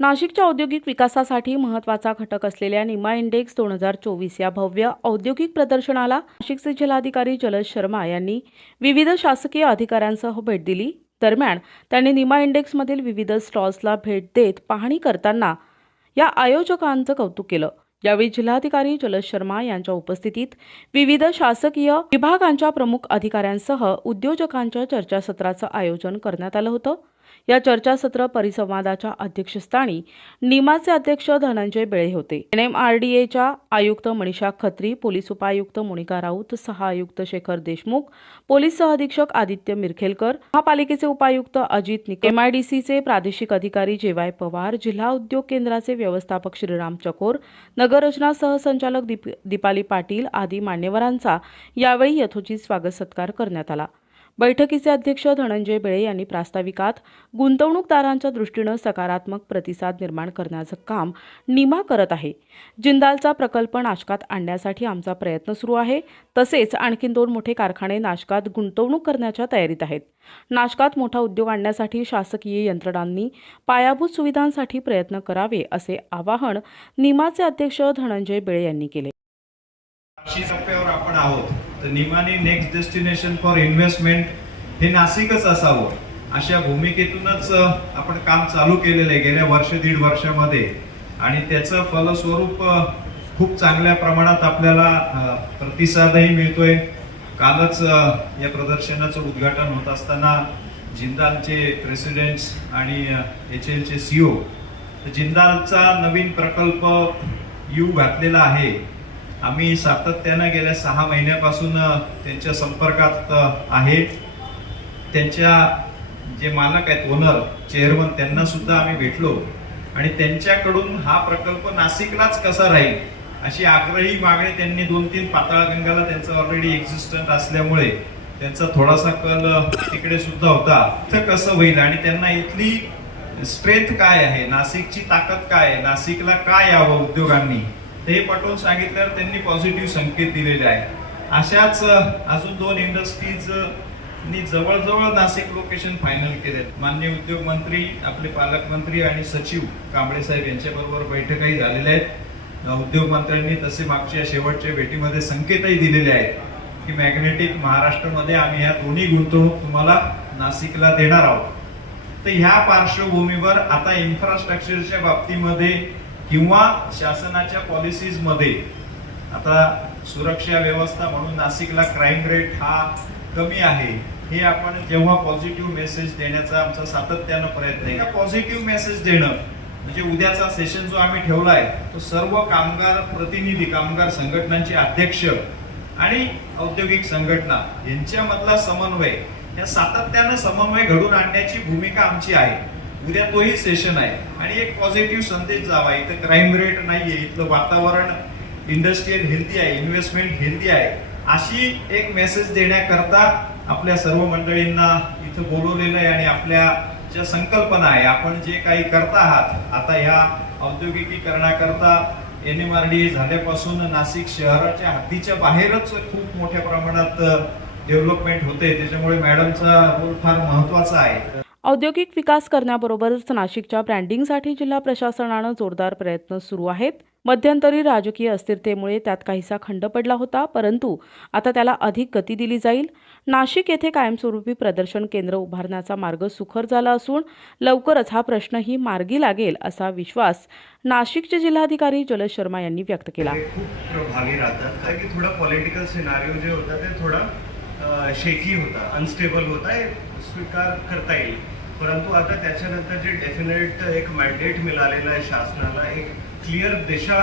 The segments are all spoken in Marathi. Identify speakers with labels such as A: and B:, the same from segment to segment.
A: नाशिकच्या औद्योगिक विकासासाठी महत्त्वाचा घटक असलेल्या निमा इंडेक्स दोन हजार चोवीस या भव्य औद्योगिक प्रदर्शनाला नाशिकचे जिल्हाधिकारी जलज शर्मा यांनी विविध शासकीय अधिकाऱ्यांसह भेट दिली. दरम्यान त्यांनी निमा इंडेक्समधील विविध स्टॉल्सला भेट देत पाहणी करताना या आयोजकांचं कौतुक केलं. यावेळी जिल्हाधिकारी जलज शर्मा यांच्या उपस्थितीत विविध शासकीय विभागांच्या प्रमुख अधिकाऱ्यांसह उद्योजकांच्या चर्चासत्राचं आयोजन करण्यात आलं होतं. या चर्चासत्र परिसंवादाच्या अध्यक्षस्थानी निमाचे अध्यक्ष धनंजय बेळे होते. एन एम आर डी एच्या आयुक्त मनीषा खत्री पोलीस उपायुक्त मोनिका राऊत सहा आयुक्त शेखर देशमुख पोलीस सहअधीक्षक आदित्य मिरखेलकर महापालिकेचे उपायुक्त अजित निकम एमआयडीसीचे प्रादेशिक अधिकारी जेवाय पवार जिल्हा उद्योग केंद्राचे व्यवस्थापक श्रीराम चकोर नगररचना सहसंचालक दीप दीपाली पाटील आदी मान्यवरांचा यावेळी यथोचित स्वागत सत्कार करण्यात आला. बैठकीचे अध्यक्ष धनंजय बेळे यांनी प्रास्ताविकात गुंतवणूकदारांच्या दृष्टीनं सकारात्मक प्रतिसाद निर्माण करण्याचं काम निमा करत आहे. जिंदालचा प्रकल्प नाशकात आणण्यासाठी आमचा प्रयत्न सुरू आहे. तसेच आणखी दोन मोठे कारखाने नाशकात गुंतवणूक करण्याच्या तयारीत आहेत. नाशकात मोठा उद्योग आणण्यासाठी शासकीय यंत्रणांनी पायाभूत सुविधांसाठी प्रयत्न करावे असे आवाहन निमाचे अध्यक्ष धनंजय बेळे यांनी केले.
B: टप्प्यावर आपण आहोत. तर निमानी नेक्स्ट डेस्टिनेशन फॉर इन्व्हेस्टमेंट हे नाशिकच असावं. अशा भूमिकेतूनच आपण काम चालू केलेलं आहे गेल्या वर्ष दीड वर्षामध्ये. आणि त्याचं फलस्वरूप खूप चांगल्या प्रमाणात आपल्याला प्रतिसादही मिळतोय. कालच या प्रदर्शनाचं उद्घाटन होत असताना जिंदालचे प्रेसिडेंट्स आणि एच एलचे सी ओ जिंदालचा नवीन प्रकल्प यू घातलेला आहे. आम्ही सातत्यानं गेल्या सहा महिन्यापासून त्यांच्या संपर्कात आहे. त्यांच्या जे मालक आहेत ओनर चेअरमन त्यांना सुद्धा आम्ही भेटलो. आणि त्यांच्याकडून हा प्रकल्प नाशिकलाच कसा राहील अशी आग्रही मागणी त्यांनी दोन तीन पाताळगंगाला त्यांचं ऑलरेडी एक्झिस्टंट असल्यामुळे त्यांचा थोडासा कल तिकडे सुद्धा होता. इथं कसं होईल आणि त्यांना इथली स्ट्रेंथ काय आहे नाशिकची ताकद काय आहे नाशिकला काय यावं उद्योगांनी? ते पटवून सांगितल्यावर त्यांनी पॉझिटिव्ह संकेत दिलेले आहे अशाच अजून दोन इंडस्ट्रीज नी जवळजवळ नाशिक लोकेशन फायनल केले मान्य उद्योग मंत्री आपले पालकमंत्री आणि सचिव कांबळे साहेब यांच्याबरोबर बैठकाही झालेल्या आहेत. उद्योग मंत्र्यांनी तसे मागच्या शेवटच्या भेटीमध्ये संकेतही दिलेले आहेत की मॅग्नेटिक महाराष्ट्रामध्ये आम्ही ह्या दोन्ही गुंतवणूक तुम्हाला नाशिकला देणार आहोत. तर ह्या पार्श्वभूमीवर आता इन्फ्रास्ट्रक्चरच्या बाबतीमध्ये किंवा शासनाच्या पॉलिसीजमध्ये आता सुरक्षा व्यवस्था म्हणून नाशिकला क्राईम रेट हा कमी आहे हे आपण जेव्हा पॉझिटिव्ह मेसेज देण्याचा आमचा सातत्यानं प्रयत्न आहे. पॉझिटिव्ह मेसेज देणं म्हणजे उद्याचा सेशन जो आम्ही ठेवला आहे तो सर्व कामगार प्रतिनिधी कामगार संघटनांचे अध्यक्ष आणि औद्योगिक संघटना यांच्यामधला समन्वय या सातत्यानं समन्वय घडून आणण्याची भूमिका आमची आहे. उद्या तोही सेशन आहे. आणि एक पॉझिटिव्ह संदेश जावा. इथं क्राईम रेट नाहीये इथलं वातावरण इंडस्ट्रीयल हेल्दी आहे इन्व्हेस्टमेंट हेल्दी आहे. अशी एक मेसेज देण्याकरता आपल्या सर्व मंडळींना इथं बोलवलेलं आहे आणि आपल्या ज्या संकल्पना आहे. आपण जे काही करता आहात आता ह्या औद्योगिकीकरणाकरता एन एम आर डी झाल्यापासून नाशिक शहराच्या हद्दीच्या बाहेरच खूप मोठ्या प्रमाणात डेव्हलपमेंट होते. त्याच्यामुळे मॅडमचा रोल फार महत्त्वाचा आहे.
A: औद्योगिक विकास करण्याबरोबरच नाशिकच्या ब्रँडिंगसाठी जिल्हा प्रशासनानं जोरदार प्रयत्न सुरू आहेत. मध्यंतरी राजकीय अस्थिरतेमुळे त्यात काहीसा खंड पडला होता परंतु आता त्याला अधिक गती दिली जाईल. नाशिक येथे कायमस्वरूपी प्रदर्शन केंद्र उभारण्याचा मार्ग सुखर झाला असून लवकरच हा प्रश्नही मार्गी लागेल असा विश्वास नाशिकचे जिल्हाधिकारी जलज शर्मा यांनी व्यक्त केला.
C: पॉलिटिकल ते थोडा शेकी होता अनस्टेबल होता स्वीकार करता येईल. परंतु आता त्याच्यानंतर जे डेफिनेट एक मॅन्डेट मिळालेलं आहे शासनाला एक क्लिअर दिशा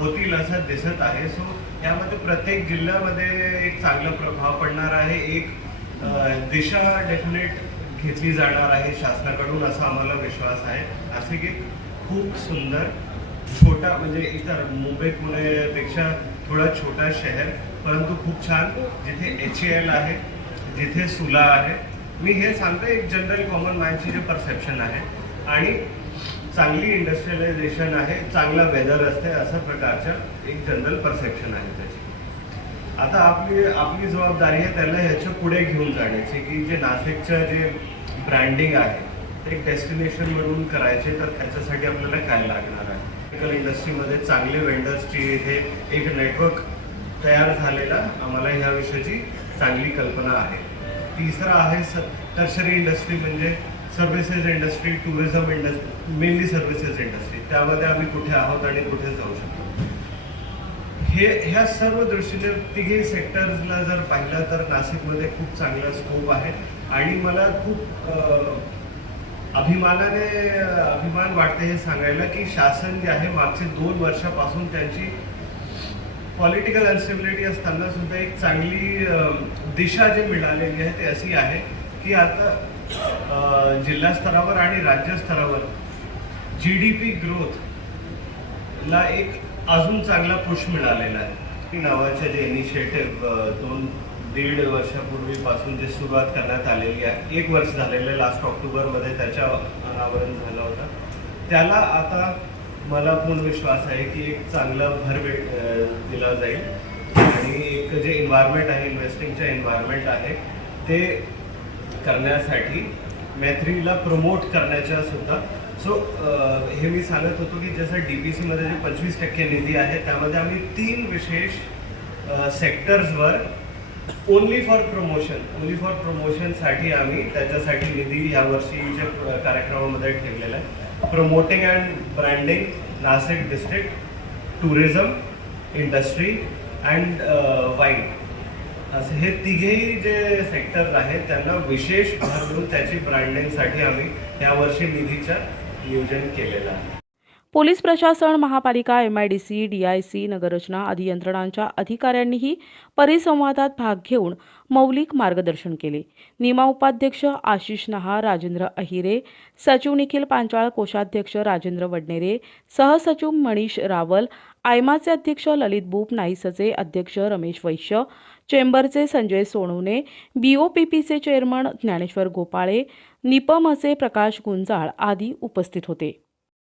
C: होतील असं दिसत आहे. सो यामध्ये प्रत्येक जिल्ह्यामध्ये एक चांगला प्रभाव पडणार आहे. एक दिशा डेफिनेट घेतली जाणार आहे शासनाकडून असा आम्हाला विश्वास आहे. असे की खूप सुंदर छोटा म्हणजे इतर मुंबई पुणेपेक्षा थोडा छोटा शहर परंतु खूप छान जिथे एच ए एल आहे जिथे सुला आहे मी हे सांगतो एक जनरल कॉमन मॅनची जे परसेप्शन आहे आणि चांगली इंडस्ट्रियलायझेशन आहे चांगला वेदर असते अशा प्रकारच्या एक जनरल परसेप्शन आहे त्याची. आता आपली आपली जबाबदारी आहे त्याला ह्याच्या पुढे घेऊन जाण्याची की जे नाशिकचं जे ब्रँडिंग आहे एक डेस्टिनेशन म्हणून करायचे तर त्याच्यासाठी आपल्याला काय लागणार आहे? टेक्निकल इंडस्ट्रीमध्ये चांगले वेंडर्सची इथे एक नेटवर्क तयार झालेला आम्हाला ह्या विषयाची चांगली कल्पना आहे. तिसरा आहे टर्शरी इंडस्ट्री म्हणजे services industry tourism industry mainly services industry त्यामध्ये आम्ही कुठे आहोत आणि कुठे जाऊ शकतो. हे ह्या सर्व दृष्टीने तिघे सेक्टर्सला जर पाहिलं तर नाशिकमध्ये खूप चांगला स्कोप आहे. आणि मला खूप अभिमानाने अभिमान वाटते हे सांगायला की शासन जे आहे मागचे दोन वर्षापासून त्यांची पॉलिटिकल अनस्टेबिलिटी असताना सुद्धा एक चांगली दिशा जी मिळालेली आहे ती अशी आहे की आता जिल्हा स्तरावर आणि राज्य स्तरावर जी डी पी ग्रोथला एक अजून चांगला पुश मिळालेला आहे. नावाचे जे इनिशिएटिव्ह दोन दीड वर्षापूर्वीपासून जे सुरुवात करण्यात आलेली आहे एक वर्ष झालेलं आहे लास्ट ऑक्टोबरमध्ये त्याच्या अनावरण झालं होतं. त्याला आता मला पूर्ण विश्वास आहे की एक चांगला भर भेट दिला जाईल. आणि एक जे एन्व्हायरमेंट आहे इन्व्हेस्टिंगचं एन्व्हायरमेंट आहे ते करण्यासाठी मॅथ्रीला प्रमोट करण्याच्या सुद्धा. सो हे मी सांगत होतो की जसं डी पी सीमध्ये जे पंचवीस टक्के निधी आहे त्यामध्ये आम्ही तीन विशेष सेक्टर्सवर only for promotion only for प्रमोशनसाठी आम्ही त्याच्यासाठी निधी या वर्षीच्या कार्यक्रमामध्ये ठेवलेला आहे. Promoting and branding Nashik district tourism industry and wine. असं हे तिघेही जे सेक्टर आहेत त्यांना विशेष भर देऊन त्याची ब्रँडिंगसाठी आम्ही यावर्षी निधीचं नियोजन केलेलं आहे
A: पोलीस प्रशासन महापालिका M I D C D I C नगररचना आदी यंत्रणांच्या अधिकाऱ्यांनीही परिसंवादात भाग घेऊन मौलिक मार्गदर्शन केले. निमा उपाध्यक्ष आशिष नहा राजेंद्र अहिरे सचिव निखिल पांचाळ कोषाध्यक्ष राजेंद्र वडनेरे सहसचिव मनीष रावल आयमाचे अध्यक्ष ललित बूप नाईसचे अध्यक्ष रमेश वैश्य चेंबरचे संजय सोनवणे बीओपीपीचे चेअरमन ज्ञानेश्वर गोपाळे निपमचे प्रकाश गुंजाळ आदी उपस्थित होते.